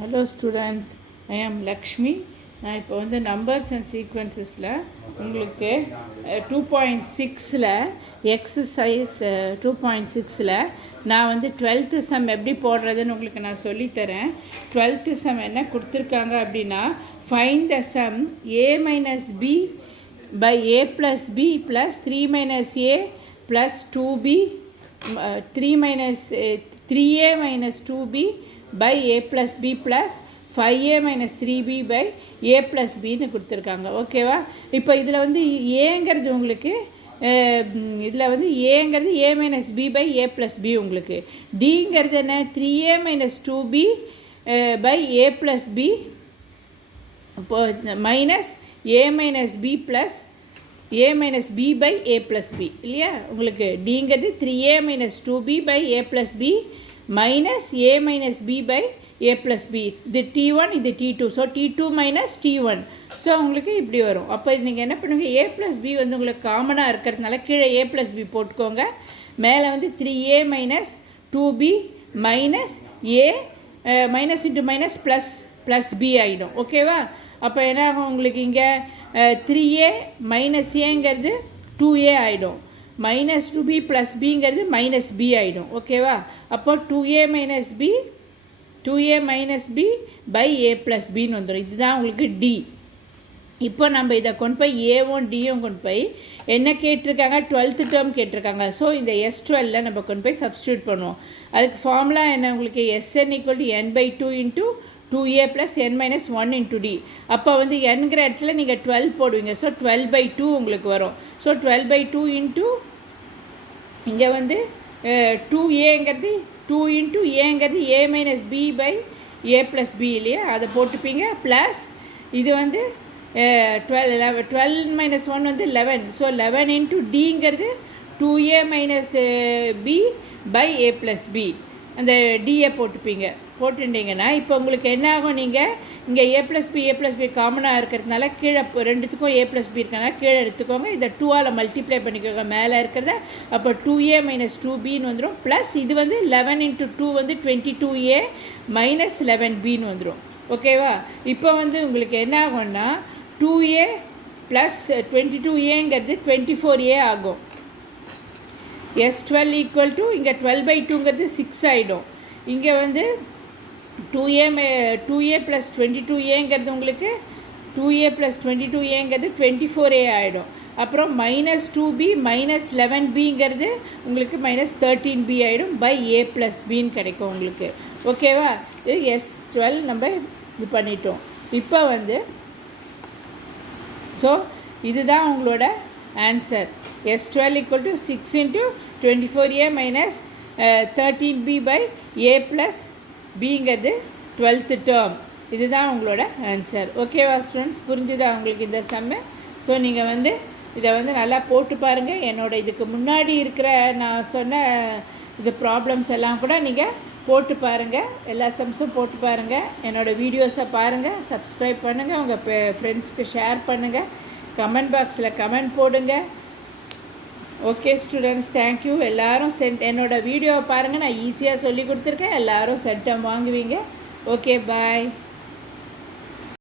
Hello students, I am Lakshmi. நான் இப்போ வந்து நம்பர்ஸ் அண்ட் சீக்வன்சஸில் உங்களுக்கு 2.6ல் எக்ஸசைஸ் 2.6ல் நான் வந்து 12th சம் எப்படி போடுறதுன்னு உங்களுக்கு நான் சொல்லித்தரேன். 12th சம் என்ன கொடுத்துருக்காங்க அப்படின்னா, find the sum a minus b by a plus b plus 3 minus a plus 2b 3a minus 2b by a plus b plus 5a minus 3b by a plus bன்னு கொடுத்துருக்காங்க. ஓகேவா? இப்போ இதில் வந்து ஏங்கிறது உங்களுக்கு இதில் வந்து ஏங்கிறது a minus b by a plus b உங்களுக்கு. டிங்கிறது என்ன? 3a minus 2b by a plus b இப்போ minus a minus b plus a minus b by a plus b இல்லையா? உங்களுக்கு டிங்கிறது 3a minus 2b by a plus b minus a minus b by a plus b. இது t1 இது t2. So t2 minus t1. So உங்களுக்கு இப்படி வரும். அப்போ நீங்கள் என்ன பண்ணுங்கள், a plus b வந்து உங்களுக்கு காமனாக இருக்கிறதுனால கீழே a plus b போட்டுக்கோங்க. மேலே வந்து 3a minus 2b minus a minus into minus plus b ஆகிடும். ஓகேவா? அப்போ என்ன ஆகும் உங்களுக்கு, இங்கே 3a மைனஸ் ஏங்கிறது 2a ஆகிடும். மைனஸ் 2b ப்ளஸ் பிங்கிறது மைனஸ் பி ஆகிடும். ஓகேவா? அப்போ 2a minus b by a plus பின்னு வந்துடும். இதுதான் உங்களுக்கு டி. இப்போ நம்ம இதை கொண்டு போய் ஏவும் டியும் கொண்டு போய் என்ன கேட்டிருக்காங்க, 12th டேர்ம் கேட்டிருக்காங்க. ஸோ இந்த S12 நம்ம கொண்டு போய் சப்ஸ்டியூட் பண்ணுவோம். அதுக்கு ஃபார்முலா என்ன உங்களுக்கு, Sn = n/2 into 2a plus n minus 1 into d. அப்போ வந்து என்கிற இடத்துல நீங்கள் 12 போடுவீங்க. ஸோ 12/2 உங்களுக்கு வரும். ஸோ 12/2 இன்ட்டு இங்கே வந்து 2a 2 இன்ட்டு ஏங்கிறது a minus b by a plus b இல்லையா, அதை போட்டுப்பீங்க. ப்ளஸ் இது வந்து 12 மைனஸ் 1 வந்து 11. ஸோ 11 இன்ட்டு டிங்கிறது 2a minus b by a plus b, அந்த டியை போட்டுப்பீங்க. போட்டுட்டிங்கன்னா இப்போ உங்களுக்கு என்ன ஆகும், நீங்கள் இங்கே a ப்ளஸ் பி காமனாக இருக்கிறதுனால கீழே ரெண்டுத்துக்கும் a ப்ளஸ் பி இருக்கிறதுனால கீழே எடுத்துக்கோங்க. இதை 2ஆல் மல்டிப்ளை பண்ணிக்கோங்க மேலே இருக்கிறத. அப்போ 2a மைனஸ் 2bன்னு வந்துடும். ப்ளஸ் இது வந்து 11 இன்ட்டு 2 வந்து 22a மைனஸ் 11bன்னு வந்துடும். ஓகேவா? இப்போ வந்து உங்களுக்கு என்ன ஆகும்னா 2a ப்ளஸ் 22aங்கிறது 24a ஆகும். S12 ஈக்குவல் டு இங்கே 12/2ங்கிறது 6 ஆகிடும். இங்கே வந்து 2a ப்ளஸ் 22aங்கிறது உங்களுக்கு 2a ப்ளஸ் 22aங்கிறது 24a ஆகிடும். அப்புறம் மைனஸ் 2b மைனஸ் 11bங்கிறது உங்களுக்கு மைனஸ் 13b ஆகிடும் பை a ப்ளஸ் பின்னு கிடைக்கும் உங்களுக்கு. ஓகேவா? இது S12 நம்ம இது பண்ணிட்டோம். இப்போ வந்து ஸோ இதுதான் உங்களோட answer. S12 = 6 into 24a minus 13b by a plus பிங்கிறது 12th டேர்ம். இதுதான் உங்களோட ஆன்சர். ஓகேவா ஸ்டூடெண்ட்ஸ்? புரிஞ்சுதா உங்களுக்கு இந்த சம்மு? ஸோ நீங்கள் வந்து இதை வந்து நல்லா போட்டு பாருங்கள். இதுக்கு முன்னாடி இருக்கிற நான் சொன்ன இது ப்ராப்ளம்ஸ் எல்லாம் கூட நீங்கள் போட்டு பாருங்கள். எல்லா சம்ஸும் போட்டு பாருங்கள். என்னோடய வீடியோஸை பாருங்கள், சப்ஸ்கிரைப் பண்ணுங்கள், உங்கள் ஃப்ரெண்ட்ஸ்க்கு ஷேர் பண்ணுங்கள், கமெண்ட் பாக்ஸில் கமெண்ட் போடுங்க. Okay students, thank you. எல்லோரும் என்னோடய வீடியோவை பாருங்கள். நான் ஈஸியாக சொல்லி கொடுத்துருக்கேன். எல்லோரும் சென்டம் வாங்குவீங்க. ஓகே, பாய்.